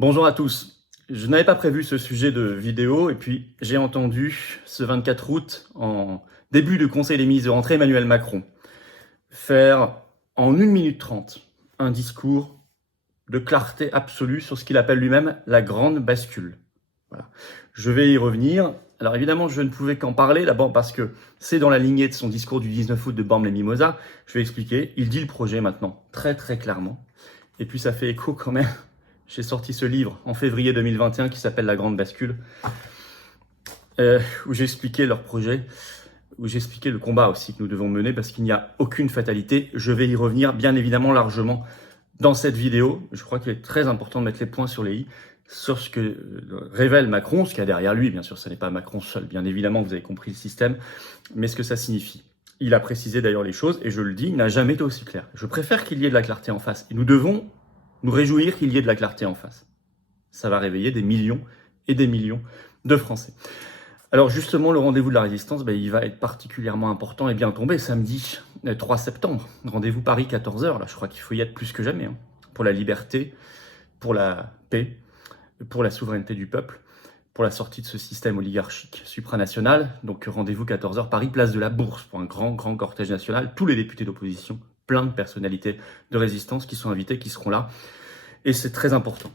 Bonjour à tous. Je n'avais pas prévu ce sujet de vidéo et puis j'ai entendu ce 24 août, en début de conseil des ministres de rentrée, Emmanuel Macron faire en 1 minute 30 un discours de clarté absolue sur ce qu'il appelle lui-même la grande bascule. Voilà. Je vais y revenir. Alors évidemment, je ne pouvais qu'en parler, d'abord parce que c'est dans la lignée de son discours du 19 août de Bormes-les-Mimosas. Je vais expliquer. Il dit le projet maintenant très très clairement. Et puis ça fait écho quand même. J'ai sorti ce livre en février 2021 qui s'appelle La Grande Bascule, où j'ai expliqué leur projet, où j'ai expliqué le combat aussi que nous devons mener parce qu'il n'y a aucune fatalité. Je vais y revenir bien évidemment largement dans cette vidéo. Je crois qu'il est très important de mettre les points sur les i sur ce que révèle Macron, ce qu'il y a derrière lui. Bien sûr, ce n'est pas Macron seul, bien évidemment, vous avez compris le système, mais ce que ça signifie. Il a précisé d'ailleurs les choses, et je le dis, il n'a jamais été aussi clair. Je préfère qu'il y ait de la clarté en face, et nous devons nous réjouir qu'il y ait de la clarté en face. Ça va réveiller des millions et des millions de Français. Alors justement, le rendez-vous de la résistance, il va être particulièrement important et bien tombé samedi 3 septembre. Rendez-vous Paris 14h, là je crois qu'il faut y être plus que jamais, pour la liberté, pour la paix, pour la souveraineté du peuple, pour la sortie de ce système oligarchique supranational. Donc rendez-vous 14h, Paris, place de la Bourse, pour un grand cortège national. Tous les députés d'opposition, plein de personnalités de résistance qui sont invitées, qui seront là. Et c'est très important.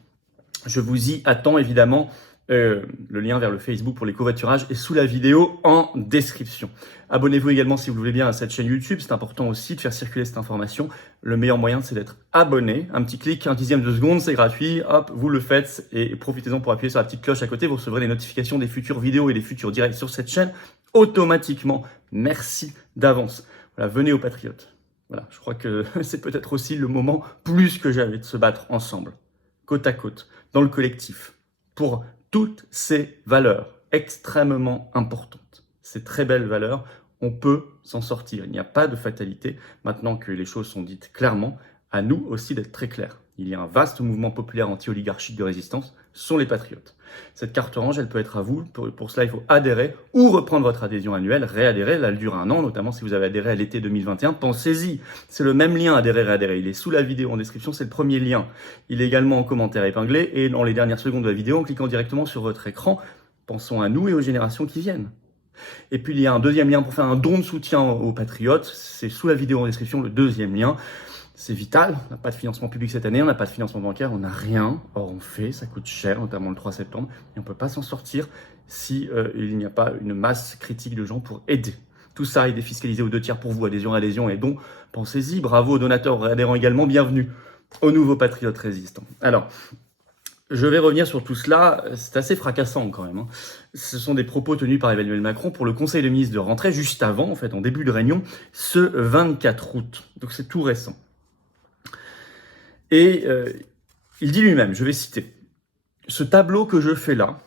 Je vous y attends évidemment. Le lien vers le Facebook pour les covoiturages est sous la vidéo en description. Abonnez-vous également si vous le voulez bien à cette chaîne YouTube. C'est important aussi de faire circuler cette information. Le meilleur moyen, c'est d'être abonné. Un petit clic, 1/10 de seconde, c'est gratuit. Hop, vous le faites et profitez-en pour appuyer sur la petite cloche à côté. Vous recevrez les notifications des futures vidéos et des futurs directs sur cette chaîne automatiquement. Merci d'avance. Voilà, venez aux patriotes. Voilà, je crois que c'est peut-être aussi le moment plus que jamais de se battre ensemble, côte à côte, dans le collectif, pour toutes ces valeurs extrêmement importantes. Ces très belles valeurs, on peut s'en sortir. Il n'y a pas de fatalité. Maintenant que les choses sont dites clairement, à nous aussi d'être très clairs. Il y a un vaste mouvement populaire anti-oligarchique de résistance, ce sont les patriotes. Cette carte orange, elle peut être à vous. Pour cela, il faut adhérer ou reprendre votre adhésion annuelle, réadhérer. Là, elle dure 1 an, notamment si vous avez adhéré à l'été 2021. Pensez-y. C'est le même lien, adhérer, réadhérer. Il est sous la vidéo en description, c'est le premier lien. Il est également en commentaire épinglé et dans les dernières secondes de la vidéo en cliquant directement sur votre écran. Pensons à nous et aux générations qui viennent. Et puis, il y a un deuxième lien pour faire un don de soutien aux patriotes. C'est sous la vidéo en description, le deuxième lien. C'est vital, on n'a pas de financement public cette année, on n'a pas de financement bancaire, on n'a rien. Or on fait, ça coûte cher, notamment le 3 septembre, et on ne peut pas s'en sortir si il n'y a pas une masse critique de gens pour aider. Tout ça est défiscalisé aux 2 tiers pour vous, adhésion et dons. Pensez-y, bravo aux donateurs et adhérents également, bienvenue aux nouveaux patriotes résistants. Alors, je vais revenir sur tout cela, c'est assez fracassant quand même. Ce sont des propos tenus par Emmanuel Macron pour le Conseil des ministres de rentrée, juste avant, en fait, en début de réunion, ce 24 août. Donc c'est tout récent. Et il dit lui-même, je vais citer, « Ce tableau que je fais là,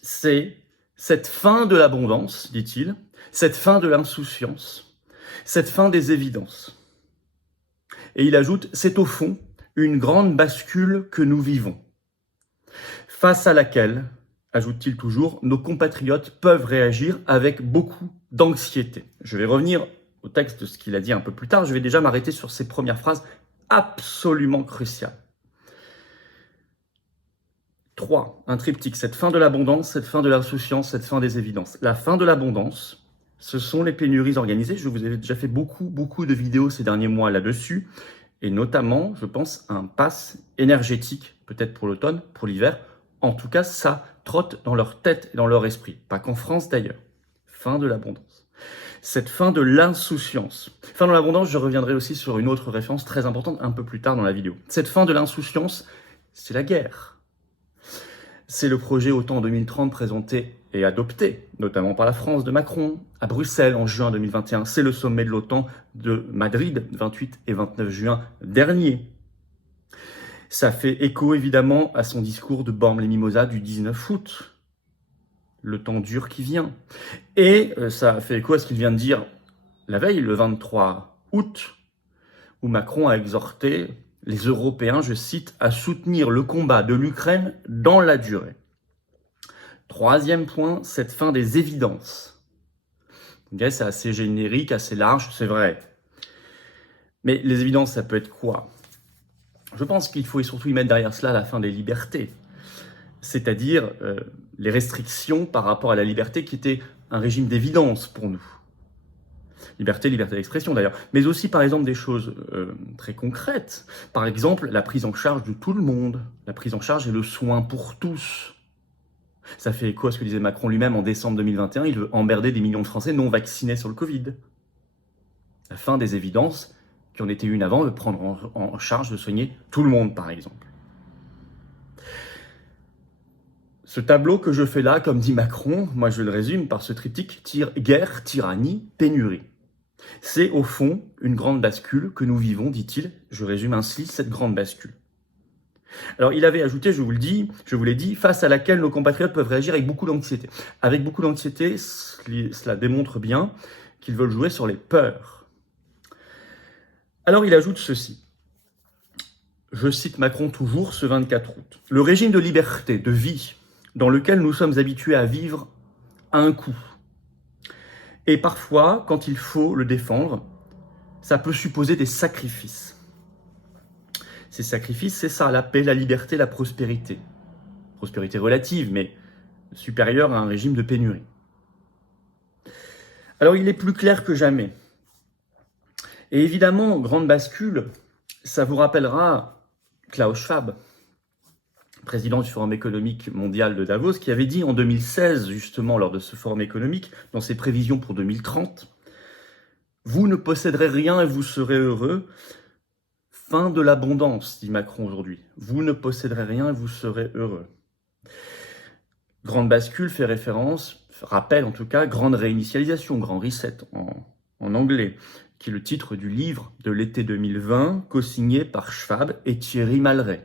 c'est cette fin de l'abondance, dit-il, cette fin de l'insouciance, cette fin des évidences. » Et il ajoute, « C'est au fond une grande bascule que nous vivons, face à laquelle, ajoute-t-il toujours, nos compatriotes peuvent réagir avec beaucoup d'anxiété. » Je vais revenir au texte de ce qu'il a dit un peu plus tard, je vais déjà m'arrêter sur ces premières phrases absolument crucial. 3. Un triptyque, cette fin de l'abondance, cette fin de l'insouciance, cette fin des évidences. La fin de l'abondance, ce sont les pénuries organisées. Je vous ai déjà fait beaucoup de vidéos ces derniers mois là-dessus. Et notamment, je pense, à un pass énergétique, peut-être pour l'automne, pour l'hiver. En tout cas, ça trotte dans leur tête et dans leur esprit. Pas qu'en France d'ailleurs. Fin de l'abondance. Cette fin de l'insouciance. Fin de l'abondance, je reviendrai aussi sur une autre référence très importante un peu plus tard dans la vidéo. Cette fin de l'insouciance, c'est la guerre. C'est le projet OTAN 2030 présenté et adopté, notamment par la France de Macron, à Bruxelles en juin 2021. C'est le sommet de l'OTAN de Madrid, 28 et 29 juin dernier. Ça fait écho évidemment à son discours de Bormes-les-Mimosas du 19 août. Le temps dur qui vient. Et ça fait écho à ce qu'il vient de dire la veille, le 23 août, où Macron a exhorté les Européens, je cite, à soutenir le combat de l'Ukraine dans la durée. 3e point, cette fin des évidences. Okay, c'est assez générique, assez large, c'est vrai. Mais les évidences, ça peut être quoi? Je pense qu'il faut surtout y mettre derrière cela la fin des libertés, c'est-à-dire les restrictions par rapport à la liberté qui était un régime d'évidence pour nous. Liberté d'expression d'ailleurs, mais aussi par exemple des choses très concrètes. Par exemple, la prise en charge de tout le monde, la prise en charge et le soin pour tous. Ça fait écho à ce que disait Macron lui-même en décembre 2021, il veut emmerder des millions de Français non vaccinés sur le Covid. La fin des évidences qui en étaient une avant, de prendre en charge, de soigner tout le monde par exemple. Ce tableau que je fais là, comme dit Macron, moi je le résume par ce triptyque, guerre, tyrannie, pénurie. C'est au fond une grande bascule que nous vivons, dit-il. Je résume ainsi cette grande bascule. Alors il avait ajouté, je vous l'ai dit, face à laquelle nos compatriotes peuvent réagir avec beaucoup d'anxiété. Avec beaucoup d'anxiété, cela démontre bien qu'ils veulent jouer sur les peurs. Alors il ajoute ceci. Je cite Macron toujours ce 24 août. Le régime de liberté, de vie, dans lequel nous sommes habitués à vivre, a un coût. Et parfois, quand il faut le défendre, ça peut supposer des sacrifices. Ces sacrifices, c'est ça, la paix, la liberté, la prospérité. Prospérité relative, mais supérieure à un régime de pénurie. Alors, il est plus clair que jamais. Et évidemment, grande bascule, ça vous rappellera Klaus Schwab, président du Forum économique mondial de Davos, qui avait dit en 2016, justement, lors de ce forum économique, dans ses prévisions pour 2030, « Vous ne posséderez rien et vous serez heureux. Fin de l'abondance, dit Macron aujourd'hui. Vous ne posséderez rien et vous serez heureux. » Grande bascule fait référence, rappelle en tout cas, grande réinitialisation, grand reset en anglais, qui est le titre du livre de l'été 2020, co-signé par Schwab et Thierry Malray.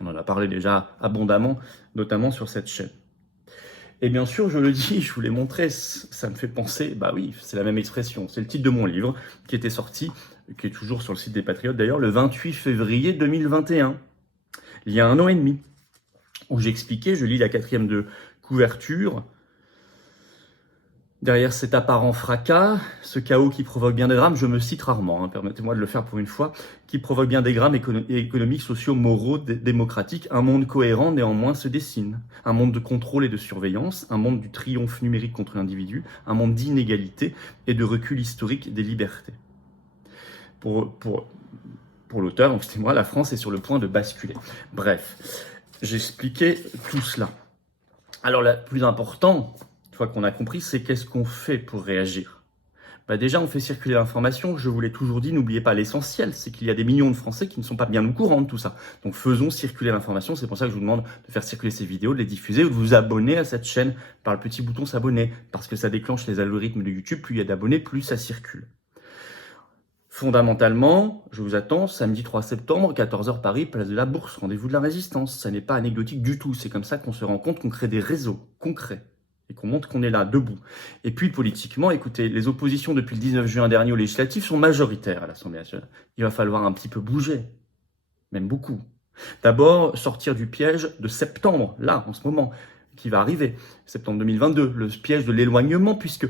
On en a parlé déjà abondamment, notamment sur cette chaîne. Et bien sûr, je le dis, je vous l'ai montré, ça me fait penser, bah oui, c'est la même expression, c'est le titre de mon livre, qui était sorti, qui est toujours sur le site des Patriotes d'ailleurs, le 28 février 2021, il y a 1 an et demi, où j'expliquais, je lis la 4e de couverture, derrière cet apparent fracas, ce chaos qui provoque bien des drames, je me cite rarement, permettez-moi de le faire pour une fois, qui provoque bien des drames économiques, sociaux, moraux, démocratiques, un monde cohérent néanmoins se dessine. Un monde de contrôle et de surveillance, un monde du triomphe numérique contre l'individu, un monde d'inégalité et de recul historique des libertés. Pour l'auteur, donc c'était moi, la France est sur le point de basculer. Bref, j'expliquais tout cela. Alors le plus important, une fois qu'on a compris, c'est qu'est-ce qu'on fait pour réagir. Déjà, on fait circuler l'information. Je vous l'ai toujours dit, n'oubliez pas l'essentiel, c'est qu'il y a des millions de Français qui ne sont pas bien au courant de tout ça. Donc faisons circuler l'information. C'est pour ça que je vous demande de faire circuler ces vidéos, de les diffuser ou de vous abonner à cette chaîne par le petit bouton s'abonner, parce que ça déclenche les algorithmes de YouTube. Plus il y a d'abonnés, plus ça circule. Fondamentalement, je vous attends samedi 3 septembre, 14h Paris, place de la Bourse, rendez-vous de la Résistance. Ça n'est pas anecdotique du tout. C'est comme ça qu'on se rend compte qu'on crée des réseaux concrets et qu'on montre qu'on est là, debout. Et puis, politiquement, écoutez, les oppositions depuis le 19 juin dernier aux législatives sont majoritaires à l'Assemblée nationale. Il va falloir un petit peu bouger, même beaucoup. D'abord, sortir du piège de septembre, là, en ce moment, qui va arriver, septembre 2022, le piège de l'éloignement, puisque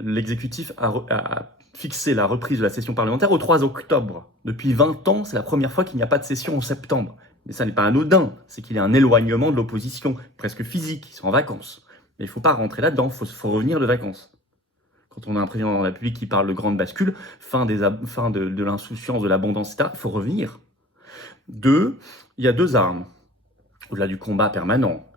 l'exécutif a fixé la reprise de la session parlementaire au 3 octobre. Depuis 20 ans, c'est la première fois qu'il n'y a pas de session en septembre. Mais ça n'est pas anodin, c'est qu'il y a un éloignement de l'opposition, presque physique, ils sont en vacances. Mais il ne faut pas rentrer là-dedans, il faut revenir de vacances. Quand on a un président de la République qui parle de grande bascule, fin de l'insouciance, de l'abondance, etc., il faut revenir. 2, il y a 2 armes, au-delà du combat permanent,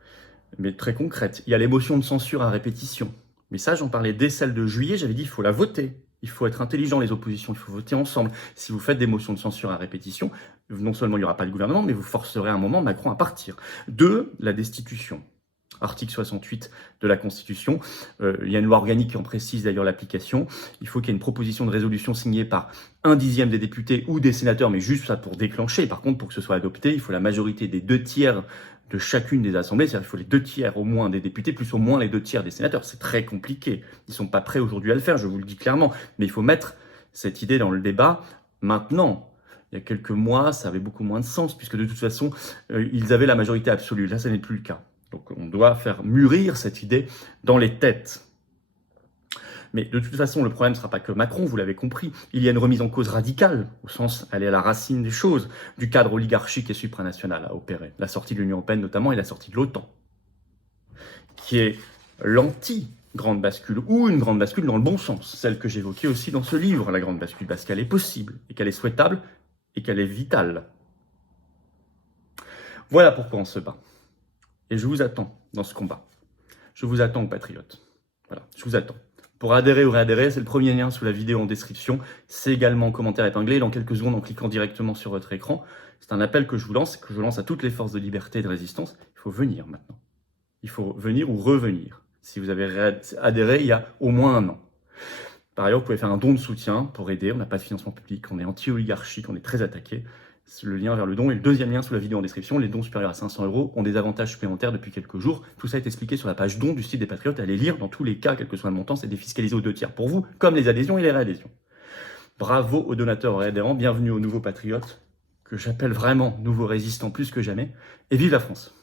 mais très concrètes. Il y a les motions de censure à répétition. Mais ça, j'en parlais dès celle de juillet, j'avais dit il faut la voter. Il faut être intelligent, les oppositions, il faut voter ensemble. Si vous faites des motions de censure à répétition, non seulement il n'y aura pas de gouvernement, mais vous forcerez à un moment Macron à partir. 2, la destitution. Article 68 de la Constitution. Il y a une loi organique qui en précise d'ailleurs l'application. Il faut qu'il y ait une proposition de résolution signée par 1/10 des députés ou des sénateurs, mais juste ça pour déclencher. Par contre, pour que ce soit adopté, il faut la majorité des 2/3 de chacune des assemblées. C'est-à-dire qu'il faut les 2/3 au moins des députés, plus au moins les 2/3 des sénateurs. C'est très compliqué. Ils ne sont pas prêts aujourd'hui à le faire, je vous le dis clairement. Mais il faut mettre cette idée dans le débat maintenant. Il y a quelques mois, ça avait beaucoup moins de sens, puisque de toute façon, ils avaient la majorité absolue. Là, ça n'est plus le cas. Donc on doit faire mûrir cette idée dans les têtes. Mais de toute façon, le problème ne sera pas que Macron, vous l'avez compris. Il y a une remise en cause radicale, au sens aller à la racine des choses, du cadre oligarchique et supranational à opérer. La sortie de l'Union européenne notamment et la sortie de l'OTAN, qui est l'anti-grande bascule, ou une grande bascule dans le bon sens, celle que j'évoquais aussi dans ce livre, la grande bascule, parce qu'elle est possible, et qu'elle est souhaitable, et qu'elle est vitale. Voilà pourquoi on se bat. Et je vous attends dans ce combat. Je vous attends, patriotes. Voilà, je vous attends. Pour adhérer ou réadhérer, c'est le premier lien sous la vidéo en description. C'est également en commentaire épinglé dans quelques secondes en cliquant directement sur votre écran. C'est un appel que je vous lance, que je lance à toutes les forces de liberté et de résistance. Il faut venir maintenant. Il faut venir ou revenir. Si vous avez adhéré il y a au moins un an. Par ailleurs, vous pouvez faire un don de soutien pour aider. On n'a pas de financement public, on est anti-oligarchique, on est très attaqué. C'est le lien vers le don et le deuxième lien sous la vidéo en description. Les dons supérieurs à 500 € ont des avantages supplémentaires depuis quelques jours. Tout ça est expliqué sur la page don du site des Patriotes. Allez lire dans tous les cas, quel que soit le montant, c'est défiscalisé aux 2/3 pour vous, comme les adhésions et les réadhésions. Bravo aux donateurs et adhérents, bienvenue aux nouveaux patriotes, que j'appelle vraiment nouveaux résistants plus que jamais, et vive la France!